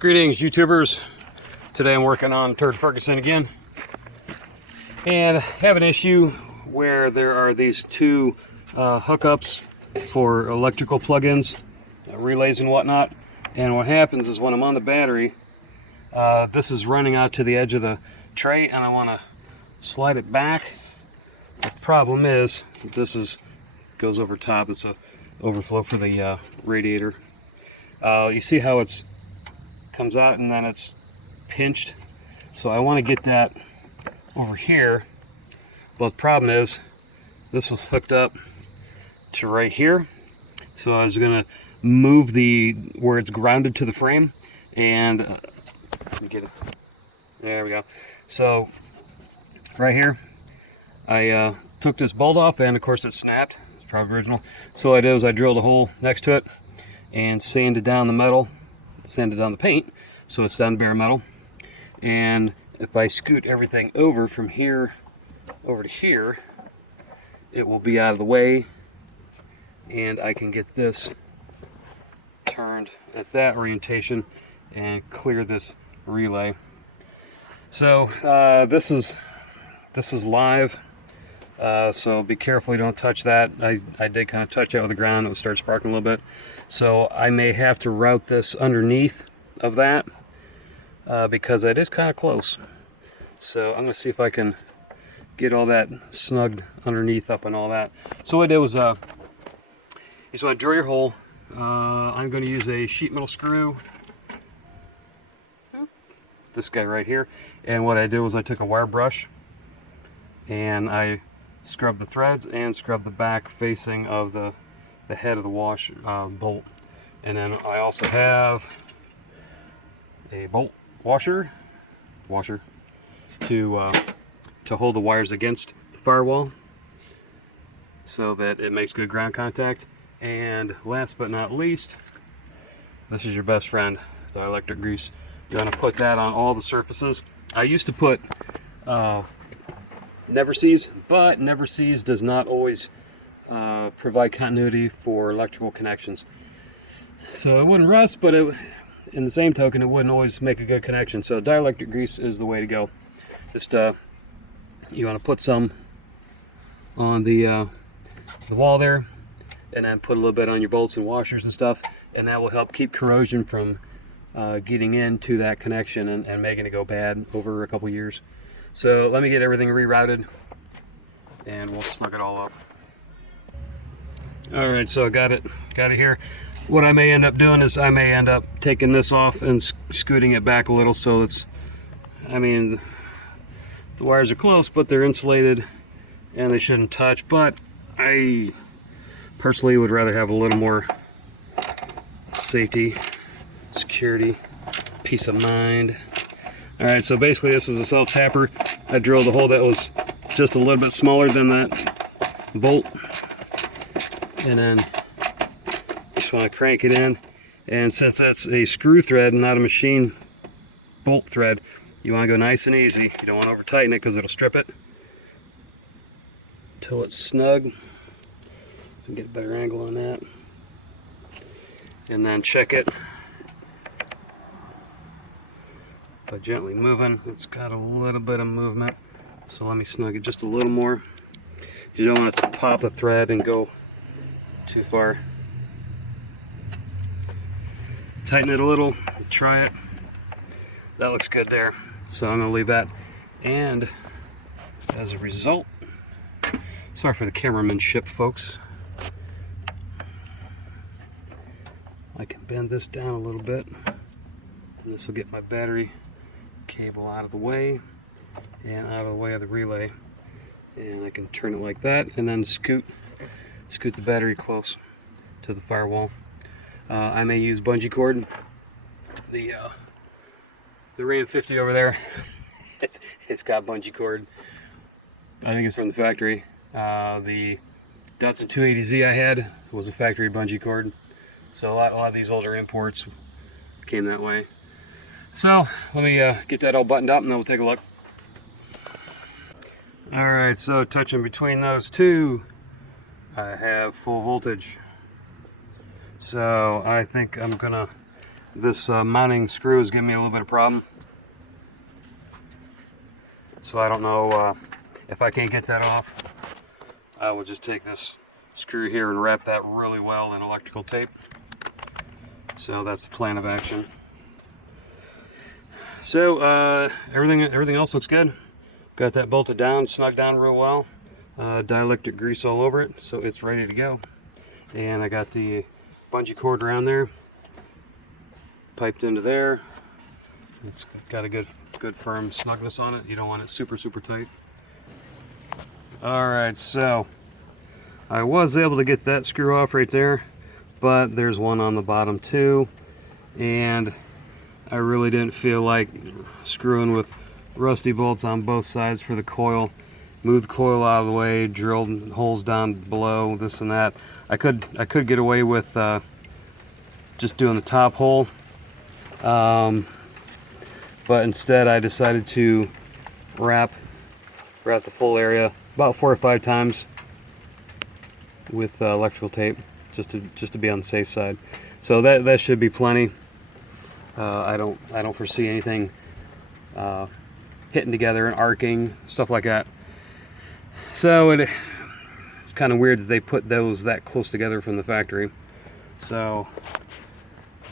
Greetings, YouTubers. Today I'm working on Turd Ferguson again, and have an issue where there are these two hookups for electrical plugins, relays and whatnot. And what happens is when I'm on the battery, this is running out to the edge of the tray, and I want to slide it back. The problem is goes over top. It's a overflow for the radiator. You see how it's comes out and then it's pinched, so I want to get that over here. But the problem is this was hooked up to right here, so I was gonna move where it's grounded to the frame, and let me get it. There we go. So right here I took this bolt off, and of course it snapped. It's probably original. So what I did was I drilled a hole next to it and sanded down the metal, sanded down the paint, so it's down bare metal. And if I scoot everything over from here over to here, it will be out of the way, and I can get this turned at that orientation and clear this relay. So this is live, so be careful you don't touch that. I did kind of touch it with the ground. It would start sparking a little bit, so I may have to route this underneath of that because it is kind of close. So I'm going to see if I can get all that snugged underneath up and all that. So what I did was you just want to drill your hole. I'm going to use a sheet metal screw, this guy right here, and what I did was I took a wire brush and I scrubbed the threads and scrubbed the back facing of the head of the wash bolt. And then I also have a bolt washer to hold the wires against the firewall so that it makes good ground contact. And last but not least, this is your best friend, dielectric grease. You're going to put that on all the surfaces. I used to put Never Sees, but Never Sees does not always provide continuity for electrical connections. So it wouldn't rust, but in the same token, it wouldn't always make a good connection. So dielectric grease is the way to go. Just you want to put some on the wall there, and then put a little bit on your bolts and washers and stuff, and that will help keep corrosion from getting into that connection and making it go bad over a couple years. So let me get everything rerouted and we'll snug it all up. All right, so I got it here. What I may end up doing is I may end up taking this off and scooting it back a little, so it's, I mean, the wires are close, but they're insulated and they shouldn't touch. But I personally would rather have a little more safety, security, peace of mind. All right, so basically this was a self-tapper. I drilled a hole that was just a little bit smaller than that bolt, and then just want to crank it in. And since that's a screw thread and not a machine bolt thread, you want to go nice and easy. You don't want to over tighten it because it'll strip it until it's snug. Get a better angle on that, and then check it by gently moving. It's got a little bit of movement, so let me snug it just a little more. You don't want to pop the thread and go too far. Tighten it a little, try it. That looks good there, so I'm going to leave that. And as a result, sorry for the cameramanship, folks, I can bend this down a little bit, and this will get my battery cable out of the way and out of the way of the relay, and I can turn it like that and then scoot the battery close to the firewall. I may use bungee cord. The Ram 50 over there, it's got bungee cord. I think it's from the factory. The Datsun 280Z I had was a factory bungee cord. So a lot of these older imports came that way. So let me get that all buttoned up and then we'll take a look. Alright, so touching between those two, I have full voltage. So I think I'm gonna this mounting screw is giving me a little bit of problem. So I don't know if I can't get that off. I will just take this screw here and wrap that really well in electrical tape. So that's the plan of action. So everything else looks good. Got that bolted down, snug down real well. Dielectric grease all over it, so it's ready to go. And I got the bungee cord around there, piped into there. It's got a good firm snugness on it. You don't want it super tight. Alright, so I was able to get that screw off right there, but there's one on the bottom too, and I really didn't feel like screwing with rusty bolts on both sides for the coil. Move the coil out of the way, drilled holes down below, this and that. I could get away with just doing the top hole, but instead I decided to wrap the full area about 4 or 5 times with electrical tape, just to be on the safe side. So that should be plenty. I don't foresee anything hitting together and arcing, stuff like that. So it's kind of weird that they put those that close together from the factory. So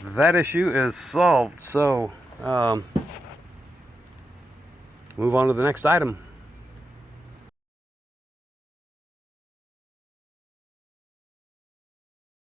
that issue is solved. So move on to the next item.